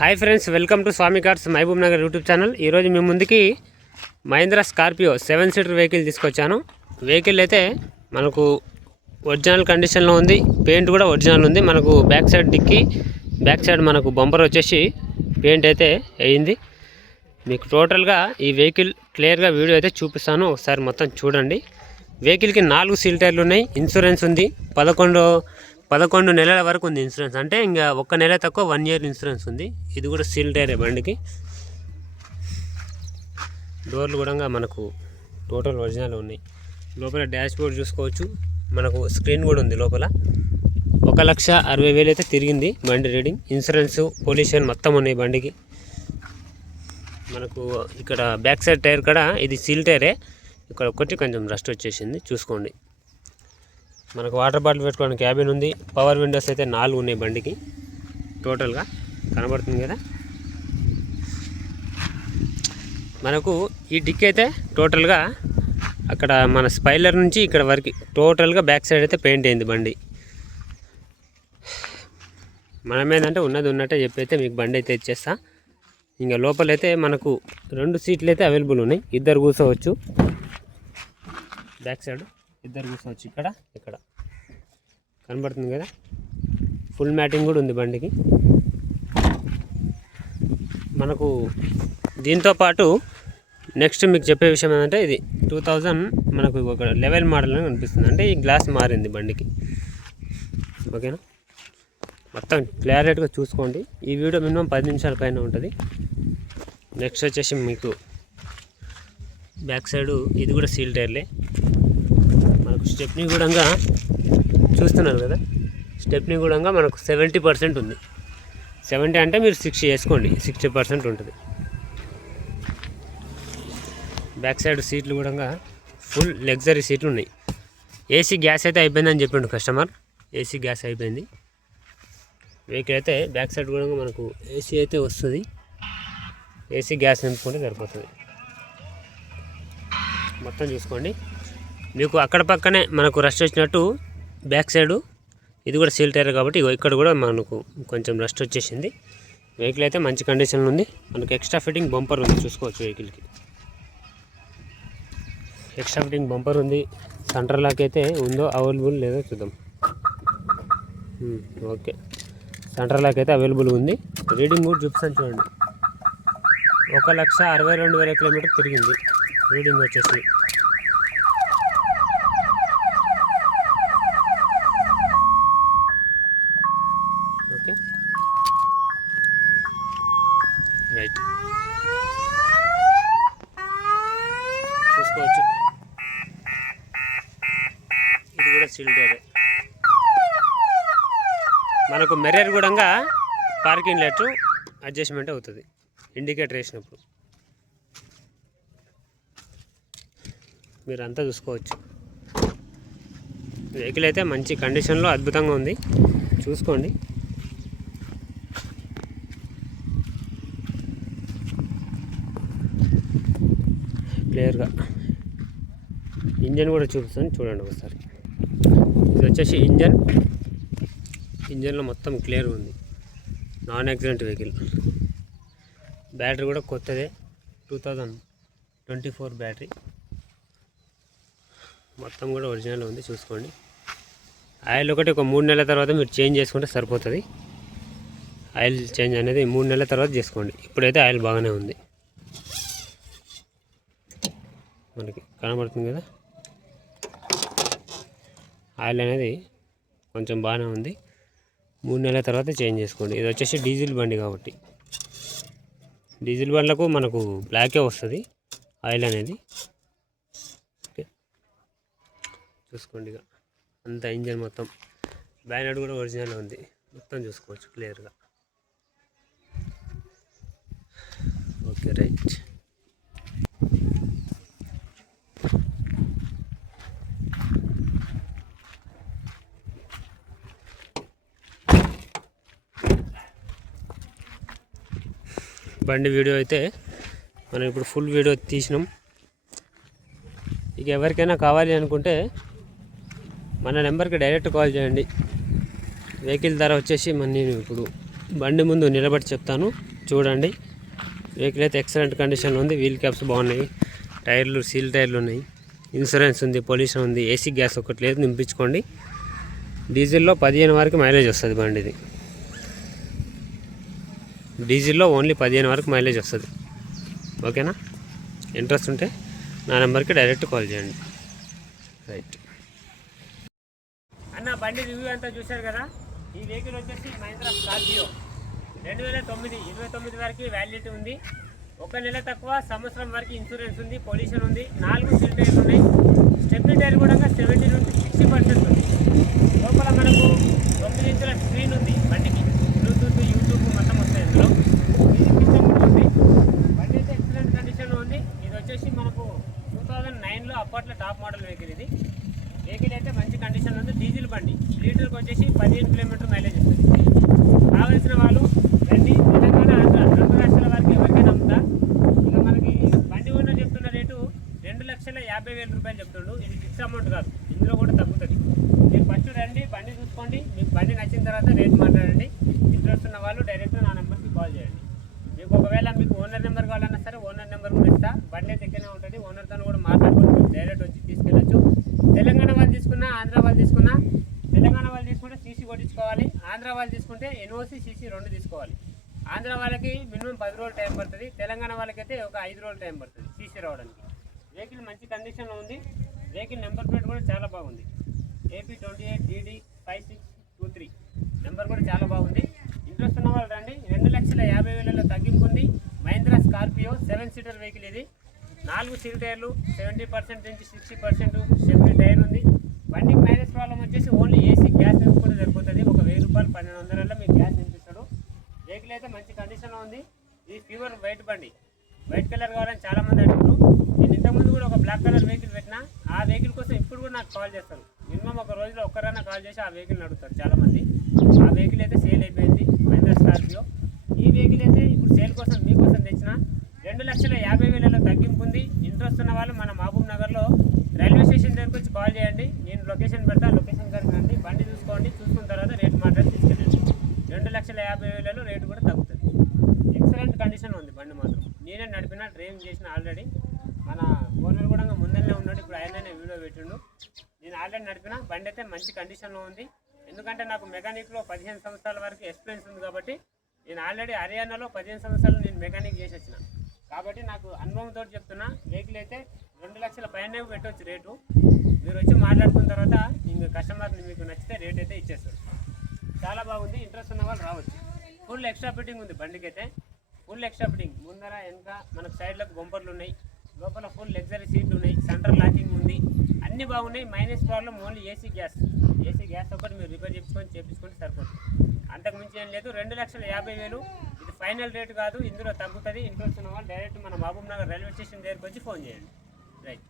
Hi friends, welcome to Swami Cars Mahbubnagar YouTube channel. ఈరోజు మీ ముందుకి మహీంద్రా స్కార్పియో 7 సీటర్ వెహికల్ తీసుకొచ్చాను. వెహికల్ అయితే మనకు ఒరిజినల్ కండిషన్లో ఉంది. పెయింట్ కూడా ఒరిజినల్ ఉంది. మనకు back side dickey, back side మనకు బంపర్ వచ్చేసి పెయింట్ అయితే అయ్యింది. మీకు టోటల్గా ఈ వెహికల్ క్లియర్గా వీడియో అయితే చూపిస్తాను, ఒకసారి మొత్తం చూడండి. వెహికల్కి 4 సీల్ టైర్లు ఉన్నాయి. ఇన్సూరెన్స్ ఉంది. 11 నెలల వరకు ఉంది ఇన్సూరెన్స్. అంటే ఇంకా 1 నెల తక్కువ 1 ఇయర్ ఇన్సూరెన్స్ ఉంది. ఇది కూడా సీల్ టైరే బండికి. డోర్లు కూడా మనకు టోటల్ ఒరిజినల్ ఉన్నాయి. లోపల డాష్ బోర్డ్ చూసుకోవచ్చు. మనకు స్క్రీన్ కూడా ఉంది లోపల. 1,60,000 అయితే తిరిగింది బండి రీడింగ్. ఇన్సూరెన్స్, పొల్యూషన్ మొత్తం ఉన్నాయి బండికి. మనకు ఇక్కడ బ్యాక్ సైడ్ టైర్ కూడా ఇది సీల్ టైరే. ఇక్కడ ఒకటి కొంచెం రస్ట్ వచ్చేసింది, చూసుకోండి. మనకు వాటర్ బాటిల్ పెట్టుకోవడానికి క్యాబిన్ ఉంది. పవర్ విండోస్ అయితే 4 ఉన్నాయి బండికి. టోటల్గా కనబడుతుంది కదా. మనకు ఈ డిక్ అయితే టోటల్గా అక్కడ మన స్పైలర్ నుంచి ఇక్కడ వరకు టోటల్గా బ్యాక్ సైడ్ అయితే పెయింట్ అయింది బండి. మనం ఏంటంటే ఉన్నట్టే చెప్పి అయితే మీకు బండి అయితే ఇచ్చేస్తా. ఇంకా లోపలైతే మనకు 2 సీట్లు అయితే అవైలబుల్ ఉన్నాయి. 2 కూర్చోవచ్చు. బ్యాక్ సైడ్ 2 కూర్చోవచ్చు. ఇక్కడ కనబడుతుంది కదా. ఫుల్ మ్యాటింగ్ కూడా ఉంది బండికి. మనకు దీంతో పాటు నెక్స్ట్ మీకు చెప్పే విషయం ఏంటంటే ఇది 2000 మనకు ఒక లెవెల్ మోడల్ అని కనిపిస్తుంది. అంటే ఈ గ్లాస్ మారింది బండికి. ఓకేనా, మొత్తం క్లారిటీగా చూసుకోండి. ఈ వీడియో మినిమం 10 నిమిషాల పైన ఉంటుంది. నెక్స్ట్ వచ్చేసి మీకు బ్యాక్ సైడు ఇది కూడా సీల్ టైర్లే. మనకు స్టెప్నీ కూడా చూస్తున్నారు కదా. స్టెప్నీ కూడా మనకు 70% ఉంది. 70 అంటే మీరు 60 వేసుకోండి, 60% ఉంటుంది. బ్యాక్ సైడ్ సీట్లు కూడా ఫుల్ లగ్జరీ సీట్లు ఉన్నాయి. ఏసీ గ్యాస్ అయితే అయిపోయిందని చెప్పిండు కస్టమర్. ఏసీ గ్యాస్ అయిపోయింది. వెహికల్ అయితే బ్యాక్ సైడ్ కూడా మనకు ఏసీ అయితే వస్తుంది. ఏసీ గ్యాస్ నింపుకుంటే సరిపోతుంది. మొత్తం చూసుకోండి. మీకు అక్కడ పక్కనే మనకు రష్ వచ్చినట్టు బ్యాక్ సైడు ఇది కూడా సీల్ టైర్ కాబట్టి ఇక్కడ కూడా మనకు కొంచెం రస్ట్ వచ్చేసింది. వెహికల్ అయితే మంచి కండిషన్లో ఉంది. మనకు ఎక్స్ట్రా ఫిట్టింగ్ బంపర్ ఉంది, చూసుకోవచ్చు. వెహికల్కి ఎక్స్ట్రా ఫిట్టింగ్ బంపర్ ఉంది. సెంటర్ లాక్ అయితే ఉందో అవైలబుల్ లేదో చూద్దాం. ఓకే, సెంటర్ లాక్ అయితే అవైలబుల్ ఉంది. రీడింగ్ కూడా చూపిస్తాను చూడండి. 1,62,000 కిలోమీటర్ తిరిగింది రీడింగ్ వచ్చేసి. ఓకే, రైట్, చూసుకోవచ్చు. ఇది కూడా సీల్ టైర్. మనకు మిర్రర్ కూడా పార్కింగ్ లైట్ అడ్జస్ట్మెంట్ అవుతుంది ఇండికేటర్ వేసినప్పుడు. మీరు అంతా చూసుకోవచ్చు. వెహికల్ అయితే మంచి కండిషన్లో అద్భుతంగా ఉంది, చూసుకోండి. క్లియర్గా ఇంజన్ కూడా చూపిస్తాను చూడండి ఒకసారి. ఇది వచ్చేసి ఇంజన్లో మొత్తం క్లియర్ ఉంది. Non accident vehicle. బ్యాటరీ కూడా కొత్తదే, 2024 బ్యాటరీ. మొత్తం కూడా ఒరిజినల్ ఉంది, చూసుకోండి. ఆయిల్ ఒకటి ఒక 3 నెలల తర్వాత మీరు చేంజ్ చేసుకుంటే సరిపోతుంది. ఆయిల్ చేంజ్ అనేది 3 నెలల తర్వాత చేసుకోండి. ఇప్పుడైతే ఆయిల్ బాగానే ఉంది, మనకి కనబడుతుంది కదా. ఆయిల్ అనేది కొంచెం బాగానే ఉంది. 3 నెలల తర్వాత చేంజ్ చేసుకోండి. ఇది వచ్చేసి డీజిల్ బండి కాబట్టి డీజిల్ బండ్లకు మనకు బ్లాకే వస్తుంది ఆయిల్ అనేది. ఓకే, చూసుకోండి. ఇక అంత ఇంజన్ మొత్తం బ్యానెట్ కూడా ఒరిజినల్ ఉంది, మొత్తం చూసుకోవచ్చు క్లియర్గా. Okay, right. బండి వీడియో అయితే మనం ఇప్పుడు ఫుల్ వీడియో తీసినాం. ఇక ఎవరికైనా కావాలి అనుకుంటే మన నెంబర్కి డైరెక్ట్ కాల్ చేయండి. వెహికల్ ధర వచ్చేసి నేను ఇప్పుడు బండి ముందు నిలబడి చెప్తాను. చూడండి. వెహికల్ అయితే ఎక్సలెంట్ కండిషన్లో ఉంది. వీల్ క్యాప్స్ బాగున్నాయి, టైర్లు సీల్ టైర్లు ఉన్నాయి, ఇన్సూరెన్స్ ఉంది, పొల్యూషన్ ఉంది, ఏసీ గ్యాస్ ఒకటి లేదు, నింపించుకోండి. డీజిల్లో 15 వరకు మైలేజ్ వస్తుంది బండి ఇది. డీజిల్లో ఓన్లీ 15 వరకు మైలేజ్ వస్తుంది. ఓకేనా? ఇంట్రెస్ట్ ఉంటే నా నెంబర్కి డైరెక్ట్ కాల్ చేయండి. రైట్ అన్న, బండి రివ్యూ అంతా చూశారు కదా. ఈ వెహికల్ వచ్చేసి మహీంద్రా స్కార్పియో 2009 29 వరకు వ్యాలిడిటీ ఉంది. 1 నెల తక్కువ, సంవత్సరం వరకు ఇన్సూరెన్స్ ఉంది, పొల్యూషన్ ఉంది, 4 సీల్ టైర్లు ఉన్నాయి. స్టెప్నీ టైర్ కూడా 70 నుండి 60% ఉంది. లోపల మనకు 9 ఇంచుల స్క్రీన్ ఉంది బండికి. బ్లూటూత్, యూట్యూబ్ మొత్తం వస్తాయి ఇందులో. ఇది సిస్టమ్ ఉంది. బండి అయితే ఎక్సలెంట్ కండిషన్లో ఉంది. ఇది వచ్చేసి మనకు 2009లో అప్పట్లో టాప్ మోడల్ వెహికల్ ఇది. వెహికల్ అయితే మంచి కండిషన్లో ఉంది. డీజిల్ బండి, లీటర్కి వచ్చేసి 15 కిలోమీటర్ మైలేజ్ ఇస్తుంది. కావలసిన వాళ్ళు రండి. తెలంగాణ, ఆంధ్ర 2 రాష్ట్రాల వరకు ఎవరికైనా అమ్ముతా. ఇక మనకి బండి ఓనర్ చెప్తున్న రేటు 2,50,000 రూపాయలు చెప్తుండు. ఇది ఫిక్స్ అమౌంట్ కాదు, ఇందులో కూడా తగ్గుతుంది. మీరు ఫస్ట్ రండి, బండి చూసుకోండి. మీకు బండి నచ్చిన తర్వాత రేట్ మాట్లాడండి. ఇంట్రెస్ట్ ఉన్న వాళ్ళు డైరెక్ట్ నా నెంబర్కి కాల్ చేయండి. మీకు ఒకవేళ మీకు ఓనర్ నెంబర్ కావాలన్నా సరే ఓనర్ నెంబర్ కూడా ఇస్తా. బండి దగ్గరనే ఉంటుంది. ఓనర్తో కూడా మాట్లాడుకొని మీరు డైరెక్ట్ వచ్చి తీసుకెళ్ళచ్చు. తెలంగాణ వాళ్ళు తీసుకున్నా, ఆంధ్ర వాళ్ళు తీసుకున్నా, తెలంగాణ వాళ్ళు తీసుకుంటే సీసీ కొట్టించుకోవాలి. ఆంధ్ర వాళ్ళు తీసుకుంటే ఎన్ఓసి, సీసీ 2 తీసుకోవాలి. ఆంధ్ర వాళ్ళకి మినిమం 10 రోజులు టైం పడుతుంది. తెలంగాణ వాళ్ళకైతే ఒక 5 రోజులు టైం పడుతుంది సీసీ రావడానికి. వెహికల్ మంచి కండిషన్లో ఉంది. వెహికల్ నెంబర్ ప్లేట్ కూడా చాలా బాగుంది. AP 28DD5623 నెంబర్ కూడా చాలా బాగుంది. ఇంట్రెస్ట్ ఉన్న వాళ్ళు రండి. 2,50,000 తగ్గింపు ఉంది. మహీంద్రా స్కార్పియో 7 సీటర్ వెహికల్ ఇది. 4 సీల్ టైర్లు, 70% నుంచి 60% స్టెప్నీ టైర్ ఉంది. బండికి మైలేజ్ ప్రాబ్లం వచ్చేసి ఓన్లీ ఏసీ గ్యాస్ నింపుకుంటే సరిపోతుంది. ఒక 1,000 రూపాయలు 1,200 మీకు గ్యాస్ నింపిస్తాడు. వెహికల్ అయితే మంచి కండిషన్లో ఉంది. ఇది ప్యూర్ వైట్ బండి. వైట్ కలర్ కావాలని చాలామంది అడుగుతారు. నేను ఇంతకుముందు కూడా ఒక బ్లాక్ కలర్ వెహికల్ పెట్టినా. ఆ వెహికల్ కోసం ఇప్పుడు కూడా నాకు కాల్ చేస్తారు. మినిమం ఒక రోజులో ఒక్కరైనా కాల్ చేసి ఆ వెహికల్ని అడుగుతారు చాలామంది. ఆ వెహికల్ అయితే సేల్ అయిపోయింది, మహీంద్రా స్కార్పియో. ఈ వెహికల్ అయితే ఇప్పుడు సేల్ కోసం మీకోసం తెచ్చిన 2,50,000 తగ్గింపు ఉంది. ఇంట్రెస్ట్ ఉన్న వాళ్ళు మన మహబూబ్ నగర్లో రైల్వే స్టేషన్ దగ్గరికి వచ్చి కాల్ చేయండి. నేను లొకేషన్ పెడతా, లొకేషన్ దగ్గర రండి. బండి చూసుకోండి, చూసుకున్న తర్వాత రేట్ మాట్లాడి తీసుకెళ్ళండి. 2,50,000 రేటు కూడా తగ్గుతుంది. ఎక్సలెంట్ కండిషన్ ఉంది బండి మాత్రం. నేనే నడిపిన, డ్రైవింగ్ చేసిన ఆల్రెడీ. మన ఓనర్ కూడా ముందరనే ఉన్నాడు. ఇప్పుడు ఆయననే వీడియో పెట్టిండు. నేను ఆల్రెడీ నడిపిన. బండి అయితే మంచి కండిషన్లో ఉంది. ఎందుకంటే నాకు మెకానిక్లో 15 సంవత్సరాల వరకు ఎక్స్పీరియన్స్ ఉంది. కాబట్టి నేను ఆల్రెడీ హర్యానాలో 15 సంవత్సరాలు నేను మెకానిక్ చేసి వచ్చిన. కాబట్టి నాకు అనుభవంతో చెప్తున్నా. వెహికల్ అయితే 2,00,000 పైన పెట్టవచ్చు రేటు. మీరు వచ్చి మాట్లాడుకున్న తర్వాత ఇంక కస్టమర్ని మీకు నచ్చితే రేట్ అయితే ఇచ్చేస్తారు. చాలా బాగుంది. ఇంట్రెస్ట్ ఉన్న వాళ్ళు రావచ్చు. ఫుల్ ఎక్స్ట్రా ఫిట్టింగ్ ఉంది బండికి అయితే. ఫుల్ ఎక్స్ట్రా ఫిట్టింగ్ ముందర వెనక మనకు సైడ్లకు బొంపర్లు ఉన్నాయి. లోపల ఫుల్ లగ్జరీ సీట్లు ఉన్నాయి. సెంటర్ లాకింగ్ ఉంది. అన్నీ బాగున్నాయి. Minus problem only AC gas. AC gas ఒకటి మీరు రిపేర్ చేపించుకొని సరిపోతుంది. అంతకుమించి ఏం లేదు. 2,50,000 ఇది ఫైనల్ రేటు కాదు, ఇందులో తగ్గుతుంది. ఇంట్రెస్ట్ ఉన్న వాళ్ళు డైరెక్ట్ మన మహబూబ్ నగర్ రైల్వే స్టేషన్ దగ్గరికి వచ్చి ఫోన్ చేయండి. రైట్.